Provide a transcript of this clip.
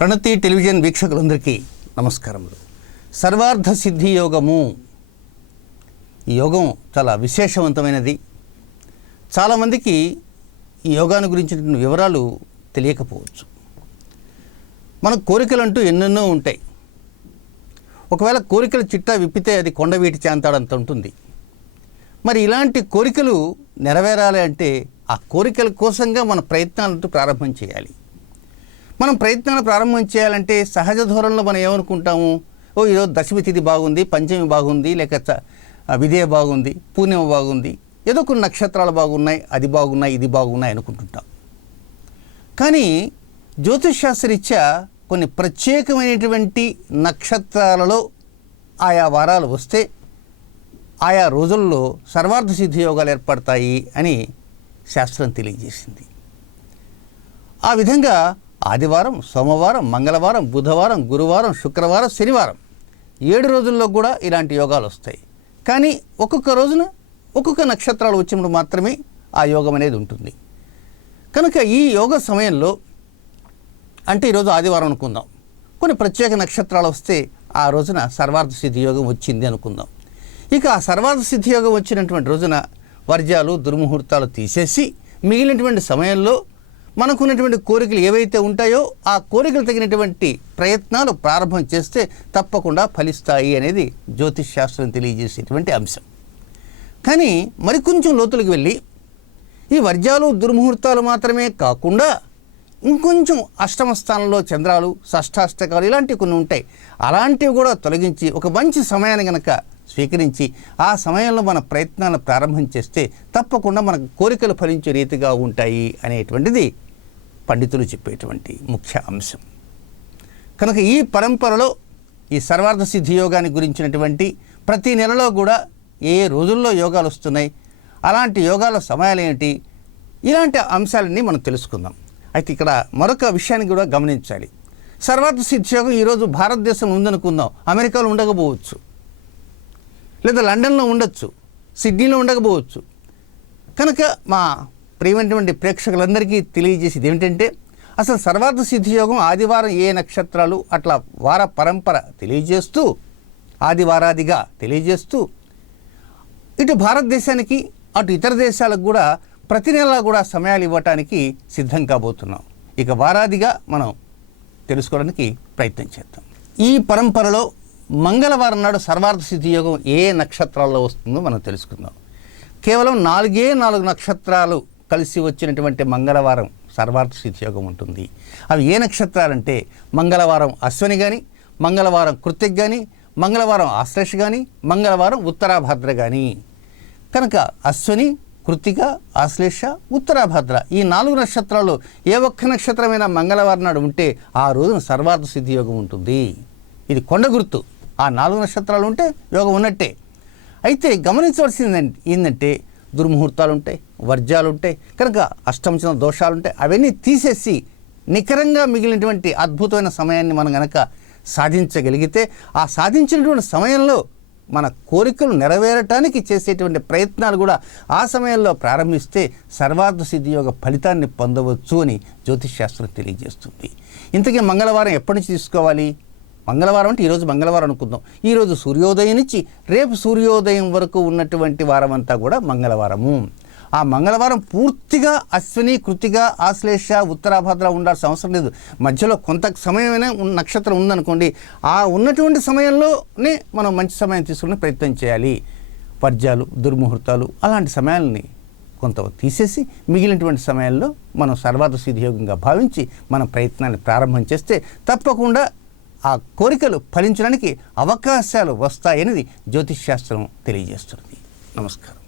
ప్రణతి television వీక్షకులందరికీ నమస్కారములు. సర్వార్థ సిద్ధి యోగము. ఈ యోగం చాలా విశేషవంతమైనది. చాలామందికి ఈ యోగాన్ని గురించిన వివరాలు తెలియకపోవచ్చు. మన కోరికలు అంటూ ఎన్నెన్నో ఉంటాయి. ఒకవేళ కోరికల చిట్టా విప్పితే అది కొండవీటి చాంతాడంత ఉంటుంది. మరి ఇలాంటి కోరికలు నెరవేరాలి అంటే ఆ కోరికల కోసంగా మన ప్రయత్నాలంటూ ప్రారంభం చేయాలి. మనం ప్రయత్నాలు ప్రారంభం చేయాలంటే సహజ ధోరణిలో మనం ఏమనుకుంటాము? ఓ ఈరోజు దశమి తిథి బాగుంది పంచమి బాగుంది లేక చ- బాగుంది పూర్ణిమ బాగుంది ఏదో కొన్ని నక్షత్రాలు బాగున్నాయి అది బాగున్నాయి ఇది బాగున్నాయి అనుకుంటుంటాం. కానీ జ్యోతిషాస్త్రరీత్యా కొన్ని ప్రత్యేకమైనటువంటి నక్షత్రాలలో ఆయా వారాలు వస్తే ఆయా రోజుల్లో సర్వార్థ సిద్ధి యోగాలు ఏర్పడతాయి అని శాస్త్రం తెలియజేసింది. ఆ విధంగా ఆదివారం సోమవారం మంగళవారం బుధవారం గురువారం శుక్రవారం శనివారం. ఏడు రోజుల్లో కూడా ఇలాంటి యోగాలు వస్తాయి. కానీ ఒక్కొక్క రోజున ఒక్కొక్క నక్షత్రాలు వచ్చినప్పుడు మాత్రమే ఆ యోగం అనేది ఉంటుంది. కనుక ఈ యోగ సమయంలో అంటే ఈరోజు ఆదివారం అనుకుందాం. కొన్ని ప్రత్యేక నక్షత్రాలు వస్తే ఆ రోజున సర్వార్థ సిద్ధి యోగం వచ్చింది అనుకుందాం. ఇక ఆ సర్వార్థ సిద్ధి యోగం వచ్చినటువంటి రోజున వర్జాలు దుర్ముహూర్తాలు తీసేసి మిగిలినటువంటి సమయంలో మనకున్నటువంటి కోరికలు ఏవైతే ఉంటాయో ఆ కోరికలు తగినటువంటి ప్రయత్నాలు ప్రారంభం చేస్తే తప్పకుండా ఫలిస్తాయి అనేది జ్యోతిష్ శాస్త్రం తెలియజేసేటువంటి అంశం. కానీ మరికొంచెం లోతులకు వెళ్ళి ఈ వర్జాలు దుర్ముహూర్తాలు మాత్రమే కాకుండా ఇంకొంచెం అష్టమ స్థానంలో చంద్రాలు షష్టాష్టకాలు ఇలాంటివి కొన్ని ఉంటాయి. అలాంటివి కూడా తొలగించి ఒక మంచి సమయాన్ని కనుక స్వీకరించి ఆ సమయంలో మన ప్రయత్నాలను ప్రారంభం చేస్తే తప్పకుండా మనకు కోరికలు ఫలించే రీతిగా ఉంటాయి అనేటువంటిది పండితులు చెప్పేటువంటి ముఖ్య అంశం. కనుక ఈ పరంపరలో ఈ సర్వార్థ సిద్ధి యోగాన్ని గురించినటువంటి ప్రతి నెలలో కూడా ఏ ఏ రోజుల్లో యోగాలు వస్తున్నాయి అలాంటి యోగాల సమయాలు ఏంటి ఇలాంటి అంశాలన్నీ మనం తెలుసుకుందాం. అయితే ఇక్కడ మరొక విషయాన్ని కూడా గమనించాలి. సర్వార్థ సిద్ధి యోగం ఈరోజు భారతదేశంలో ఉందనుకుందాం. అమెరికాలో ఉండకపోవచ్చు. లేదా లండన్లో ఉండొచ్చు. సిడ్నీలో ఉండకపోవచ్చు. కనుక మా ప్రియమైనటువంటి ప్రేక్షకులందరికీ తెలియజేసేది ఏమిటంటే అసలు సర్వార్థ సిద్ధి యోగం ఆదివారం ఏ నక్షత్రాలు అట్లా వార పరంపర తెలియజేస్తూ ఆదివారాదిగా తెలియజేస్తూ ఇటు భారతదేశానికి అటు ఇతర దేశాలకు కూడా ప్రతి నెలా కూడా సమయాలు ఇవ్వటానికి సిద్ధం కాబోతున్నాం. ఇక వారాదిగా మనం తెలుసుకోవడానికి ప్రయత్నం చేద్దాం. ఈ పరంపరలో మంగళవారం నాడు సర్వార్థ సిద్ధి యోగం ఏ నక్షత్రాల్లో వస్తుందో మనం తెలుసుకుందాం. కేవలం నాలుగే నాలుగు నక్షత్రాలు కలిసి వచ్చినటువంటి మంగళవారం సర్వార్థ సిద్ధియోగం ఉంటుంది. అవి ఏ నక్షత్రాలంటే మంగళవారం అశ్వని కానీ మంగళవారం కృతిక్ కానీ మంగళవారం ఆశ్లేష కానీ మంగళవారం ఉత్తరాభద్ర కానీ కనుక అశ్వని కృతిక ఆశ్లేష ఉత్తరాభద్ర ఈ నాలుగు నక్షత్రాలు ఏ ఒక్క నక్షత్రమైనా మంగళవారం నాడు ఉంటే ఆ రోజున సర్వార్థ సిద్ధి యోగం ఉంటుంది. ఇది కొండ గుర్తు. ఆ నాలుగు నక్షత్రాలు ఉంటే యోగం ఉన్నట్టే. అయితే గమనించవలసింది ఏంటంటే దుర్ముహూర్తాలు ఉంటాయి వర్జాలు ఉంటాయి కనుక అష్టంచన దోషాలు ఉంటాయి అవన్నీ తీసేసి నికరంగా మిగిలినటువంటి అద్భుతమైన సమయాన్ని మనం గనక సాధించగలిగితే ఆ సాధించినటువంటి సమయంలో మన కోరికలు నెరవేరటానికి చేసేటువంటి ప్రయత్నాలు కూడా ఆ సమయంలో ప్రారంభిస్తే సర్వార్థ సిద్ధి యొక్క ఫలితాన్ని పొందవచ్చు అని జ్యోతిష్ శాస్త్రం తెలియజేస్తుంది. ఇంతకీ మంగళవారం ఎప్పటి నుంచి తీసుకోవాలి? మంగళవారం అంటే ఈరోజు మంగళవారం అనుకుందాం. ఈరోజు సూర్యోదయం నుంచి రేపు సూర్యోదయం వరకు ఉన్నటువంటి వారం అంతా కూడా మంగళవారము. ఆ మంగళవారం పూర్తిగా అశ్విని కృతిక ఆశ్లేష ఉత్తరాభద్ర ఉండాల్సిన అవసరం లేదు. మధ్యలో కొంత సమయమైనా ఉన్న నక్షత్రం ఉందనుకోండి ఆ ఉన్నటువంటి సమయంలోనే మనం మంచి సమయం తీసుకునే ప్రయత్నం చేయాలి. వర్జాలు దుర్ముహూర్తాలు అలాంటి సమయాలని కొంత తీసేసి మిగిలినటువంటి సమయాల్లో మనం సర్వాత సిద్ధియోగంగా భావించి మన ప్రయత్నాన్ని ప్రారంభం చేస్తే తప్పకుండా ఆ కోరికలు ఫలించడానికి అవకాశాలు వస్తాయనేది జ్యోతిష్ శాస్త్రం తెలియజేస్తుంది. నమస్కారం.